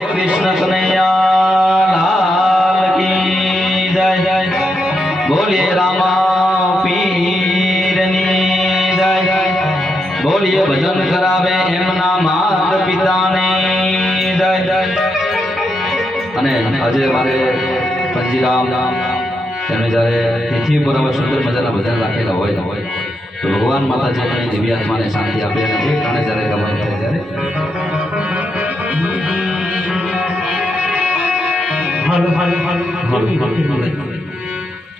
कृष्ण कन्हैया लाल की जय जय बोलिए रामा पीરની જય બોલીએ ભજન કરાવે એમના માતા પિતાની જય જય અને આજે મારે પંજીરામ તેમણે જ્યારે તિથિ પર હવે સુંદર મજાના ભજન રાખેલા હોય તો ભગવાન માતાજી આપણી દિવ્ય આત્માને શાંતિ આપે અને જે કારણે જ્યારે ગમન થાય ત્યારે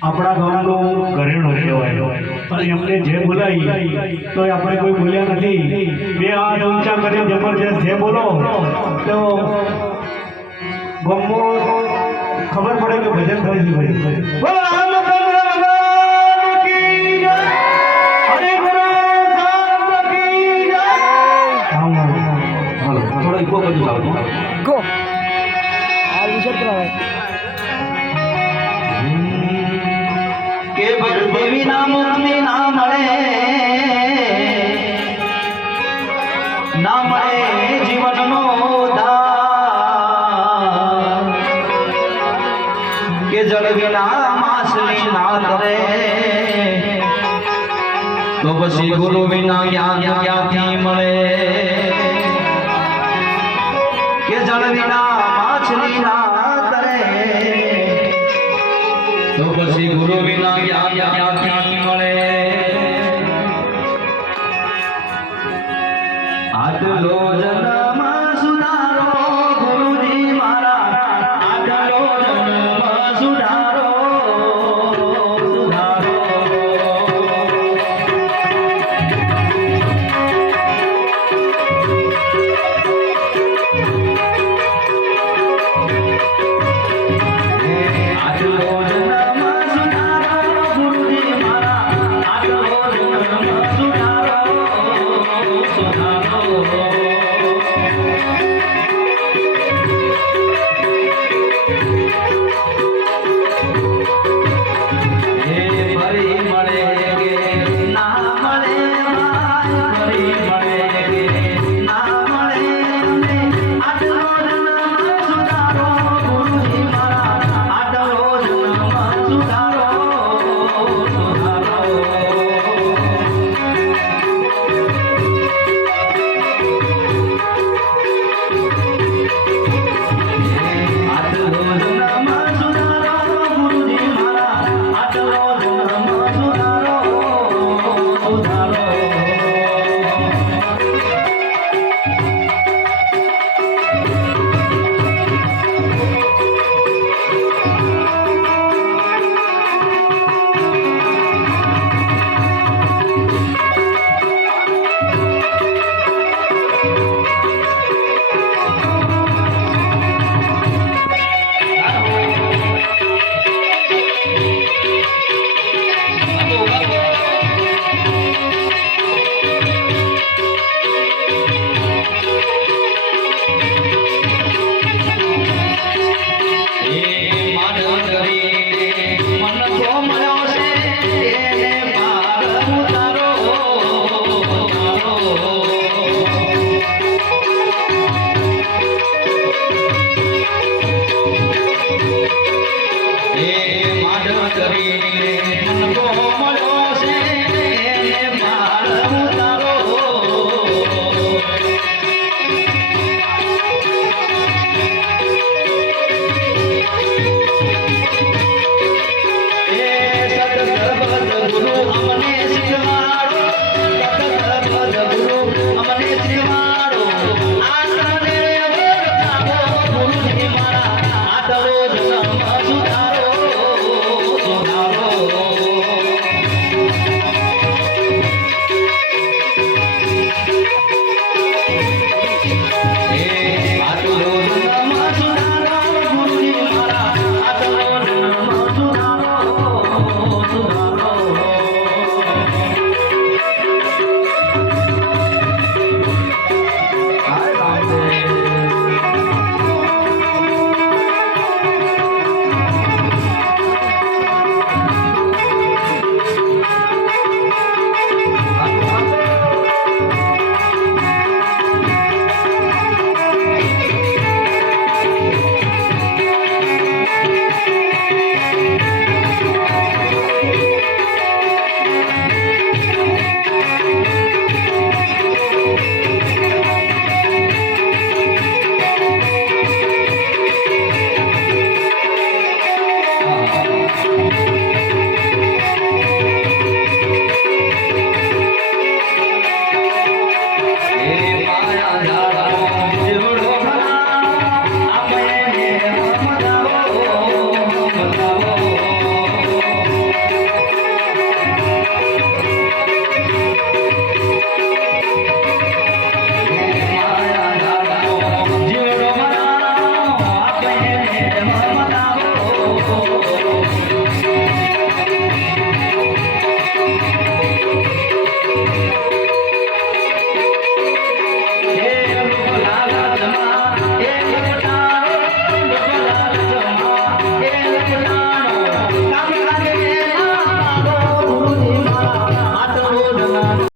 આપણા ગામનું ઘરેણું કહેવાય અને એમને જે બોલાવી તો આપણે કોઈ બોલ્યા નથી. બે હાથ ઊંચા કરી જબરજસ્ત જે બોલો તો ગમો ખબર પડે કે ભજન થાય છે. થોડો ઇકો બધું ચાલતું કે દેવી ના મુક્તિ ના મળે જીવનનો દાન કે જળ વિના માછલી ના તરે તો પછી ગુરુ વિના જ્ઞાન ક્યાંથી મળે કે જળ વિના માછલી ના તરે તો પછી ગુરુ વિના જ્ઞાન ક્યાંથી મળે. આટલો જન્મ સુધારો ગુરુજી મારા આટલો જન્મ સુધારો સુધારો Yeah.